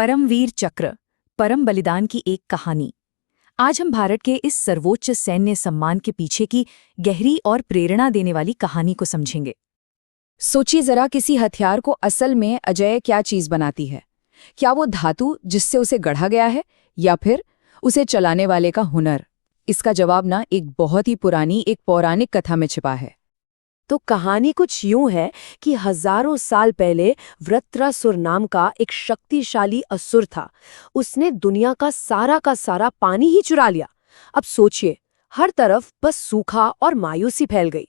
परमवीर चक्र, परम बलिदान की एक कहानी। आज हम भारत के इस सर्वोच्च सैन्य सम्मान के पीछे की गहरी और प्रेरणा देने वाली कहानी को समझेंगे। सोचिए जरा, किसी हथियार को असल में अजेय क्या चीज बनाती है? क्या वो धातु जिससे उसे गढ़ा गया है, या फिर उसे चलाने वाले का हुनर? इसका जवाब ना एक बहुत ही पुरानी, एक पौराणिक कथा में छिपा है। तो कहानी कुछ यूं है कि हजारों साल पहले वृत्रासुर नाम का एक शक्तिशाली असुर था। उसने दुनिया का सारा पानी ही चुरा लिया। अब सोचिए, हर तरफ बस सूखा और मायूसी फैल गई।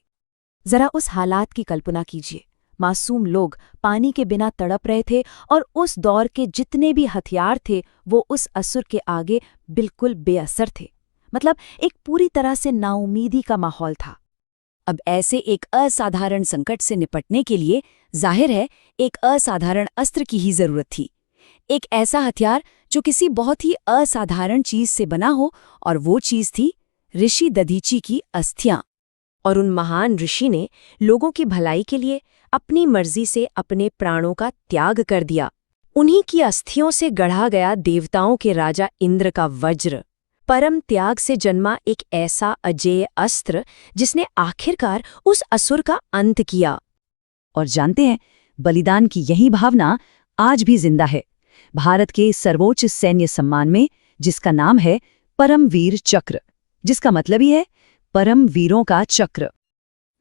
जरा उस हालात की कल्पना कीजिए। मासूम लोग पानी के बिना तड़प रहे थे और उस दौर के जितने भी हथियार थे वो उस असुर के आगे बिल्कुल बेअसर थे। मतलब एक पूरी तरह से नाउमीदी का माहौल था। अब ऐसे एक असाधारण संकट से निपटने के लिए जाहिर है एक असाधारण अस्त्र की ही जरूरत थी। एक ऐसा हथियार जो किसी बहुत ही असाधारण चीज से बना हो, और वो चीज थी ऋषि दधीची की अस्थियां। और उन महान ऋषि ने लोगों की भलाई के लिए अपनी मर्जी से अपने प्राणों का त्याग कर दिया। उन्हीं की अस्थियों से गढ़ा गया देवताओं के राजा इंद्र का वज्र, परम त्याग से जन्मा एक ऐसा अजेय अस्त्र जिसने आखिरकार उस असुर का अंत किया। और जानते हैं, बलिदान की यही भावना आज भी जिंदा है भारत के सर्वोच्च सैन्य सम्मान में, जिसका नाम है परमवीर चक्र, जिसका मतलब ही है परम वीरों का चक्र।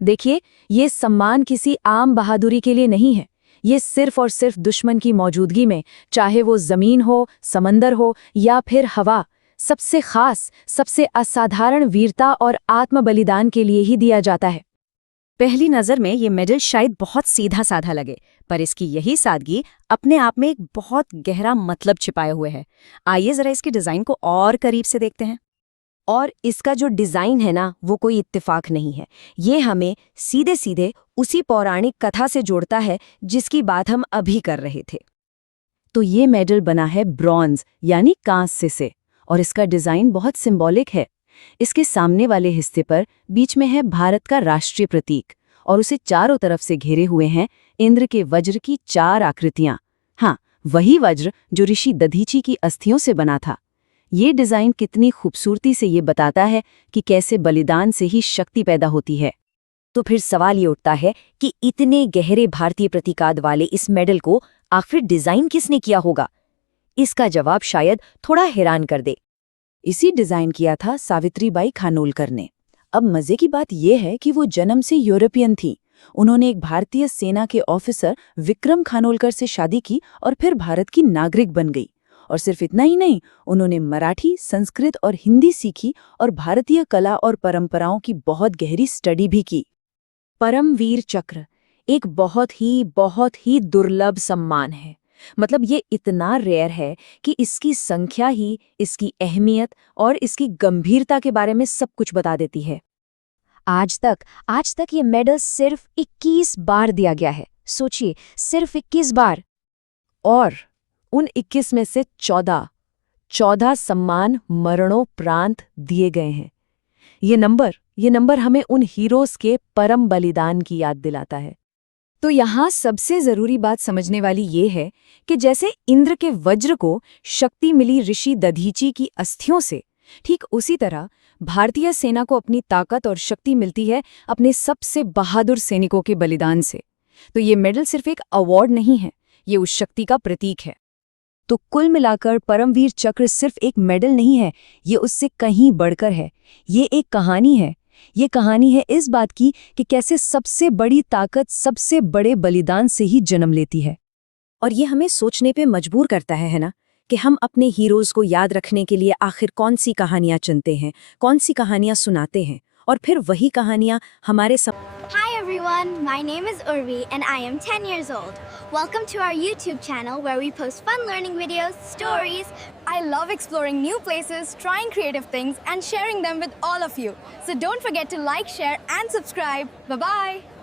देखिए, ये सम्मान किसी आम बहादुरी के लिए नहीं है। ये सिर्फ और सिर्फ दुश्मन की मौजूदगी में, चाहे वो जमीन हो, समंदर हो या फिर हवा, सबसे खास, सबसे असाधारण वीरता और आत्म बलिदान के लिए ही दिया जाता है। पहली नज़र में ये मेडल शायद बहुत सीधा साधा लगे, पर इसकी यही सादगी अपने आप में एक बहुत गहरा मतलब छिपाए हुए है। आइए जरा इसके डिज़ाइन को और करीब से देखते हैं। और इसका जो डिज़ाइन है ना, वो कोई इत्तेफाक नहीं है। ये हमें सीधे सीधे उसी पौराणिक कथा से जोड़ता है जिसकी बात हम अभी कर रहे थे। तो ये मेडल बना है ब्रॉन्ज यानी कांस्य से, और इसका डिज़ाइन बहुत सिंबॉलिक है। इसके सामने वाले हिस्से पर बीच में है भारत का राष्ट्रीय प्रतीक, और उसे चारों तरफ से घेरे हुए हैं इंद्र के वज्र की 4 आकृतियां। हाँ, वही वज्र जो ऋषि दधीची की अस्थियों से बना था। ये डिज़ाइन कितनी खूबसूरती से ये बताता है कि कैसे बलिदान से ही शक्ति पैदा होती है। तो फिर सवाल ये उठता है कि इतने गहरे भारतीय प्रतीकाद वाले इस मेडल को आखिर डिज़ाइन किसने किया होगा? इसका जवाब शायद थोड़ा हैरान कर दे। इसी डिज़ाइन किया था सावित्रीबाई खानोलकर ने। अब मज़े की बात यह है कि वो जन्म से यूरोपियन थी। उन्होंने एक भारतीय सेना के ऑफिसर विक्रम खानोलकर से शादी की और फिर भारत की नागरिक बन गई। और सिर्फ इतना ही नहीं, उन्होंने मराठी, संस्कृत और हिंदी सीखी और भारतीय कला और परंपराओं की बहुत गहरी स्टडी भी की। परमवीर चक्र एक बहुत ही दुर्लभ सम्मान है। मतलब ये इतना रेयर है कि इसकी संख्या ही इसकी अहमियत और इसकी गंभीरता के बारे में सब कुछ बता देती है। आज तक ये मेडल सिर्फ 21 बार दिया गया है। सोचिए, सिर्फ 21 बार। और उन 21 में से 14 सम्मान मरणोपरांत दिए गए हैं। ये नंबर हमें उन हीरोज के परम बलिदान की याद दिलाता है। तो यहाँ सबसे जरूरी बात समझने वाली ये है कि जैसे इंद्र के वज्र को शक्ति मिली ऋषि दधीची की अस्थियों से, ठीक उसी तरह भारतीय सेना को अपनी ताकत और शक्ति मिलती है अपने सबसे बहादुर सैनिकों के बलिदान से। तो ये मेडल सिर्फ एक अवार्ड नहीं है, ये उस शक्ति का प्रतीक है। तो कुल मिलाकर परमवीर चक्र सिर्फ एक मेडल नहीं है, ये उससे कहीं बढ़कर है। ये एक कहानी है। ये कहानी है इस बात की कि कैसे सबसे बड़ी ताकत सबसे बड़े बलिदान से ही जन्म लेती है। और ये हमें सोचने पे मजबूर करता है ना, कि हम अपने हीरोज को याद रखने के लिए आखिर कौन सी कहानियां चुनते हैं, कौन सी कहानियां सुनाते हैं, और फिर वही कहानियां हमारे Hi everyone, my name is Urvi and I am 10 years old. Welcome to our YouTube channel where we post fun learning videos, stories. I love exploring new places, trying creative things and sharing them with all of you. So don't forget to like, share and subscribe. Bye-bye.